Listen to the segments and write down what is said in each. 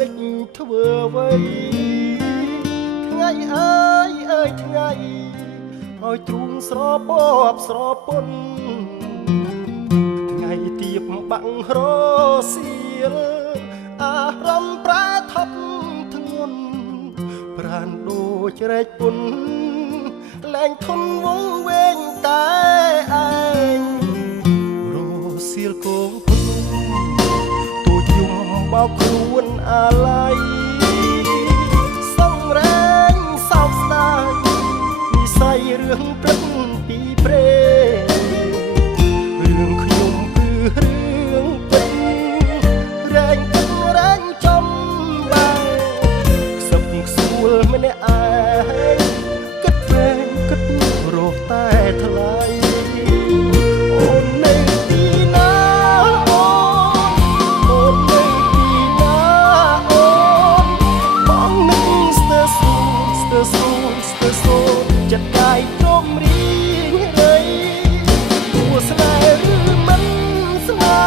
លិចធ្វើអ្វីថ្ងៃអើយថ្ងៃឲ្យទ្រូងស្រពបស្រពន់ថ្ងៃទៀបបាំងរសៀលអារម្មណ៍ប្រែថប់ធ្ងន់ប្រានដូចរែកពុនលែងធន់វងវែងតែឯងរសៀលគងពុនទូចយំបោកខ្លួនអាឡ័យសងរែងសោកស្ដាយនិស័យរឿងព្រឹកពីព្រេរឿងខ្ញុំគឺរឿងពេញរែងទឹករែងចំបែខ្សឹបខ្សួលម្នាក់ឯងគិតវែងគិតរស់តែថ្លៃអូននៅទីណាអូននៅទីណាអូនបងនឹងស្ទើសូនចិត្តកាយទ្រមរីងរៃគួស្នេហ៍ឬមិនស្នេ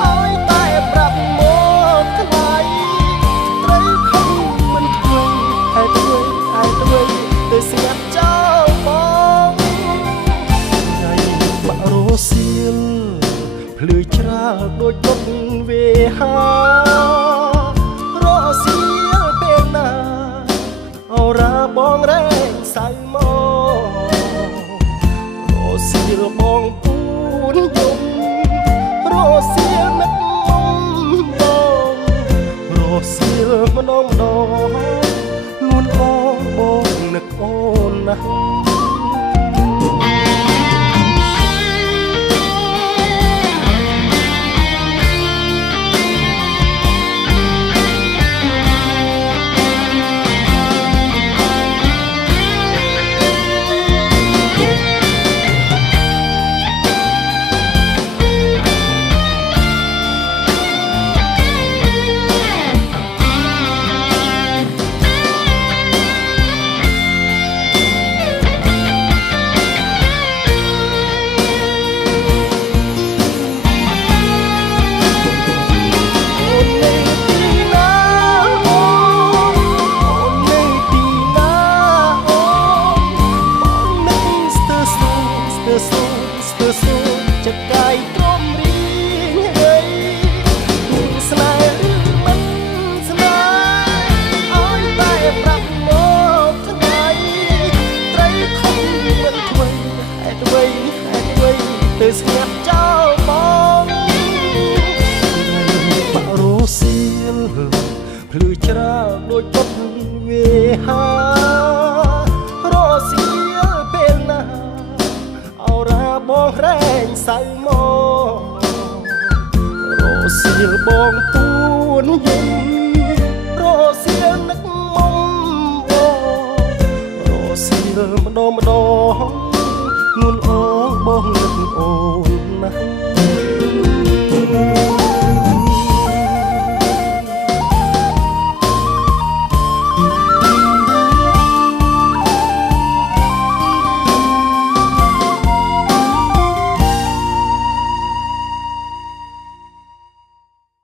ហ៍ឲ្យតែប្រាប់មកថ្លៃត្រូវខំមិនធ្វើឲ្យទៅស្ងាត់ចោលបងថ្ងៃបាក់រសៀលភ្លឺច្រាលដូចដុតវេហារសៀលពេលណាអរាបងរែងសៅមករសៀលបងពូនយំរសៀលនឹកមុំបងរសៀលម្ដងលួនអងបងនឹកអូនណាស់ចិត្តកាយទ្រមរីងរៃស្នេហ៍ឬមិនស្នេហ៍ឲ្យតែប្រាប់មកថ្ងៃត្រូវខំមិនធ្វើហេតុអ្វីទៅស្ងាត់ចោលបងបាក់រសៀលភ្លឺច្រាលដូចដុតវេហារសៀលពេលណាអរាបងរែងសៅមករសៀលបងពួនយំ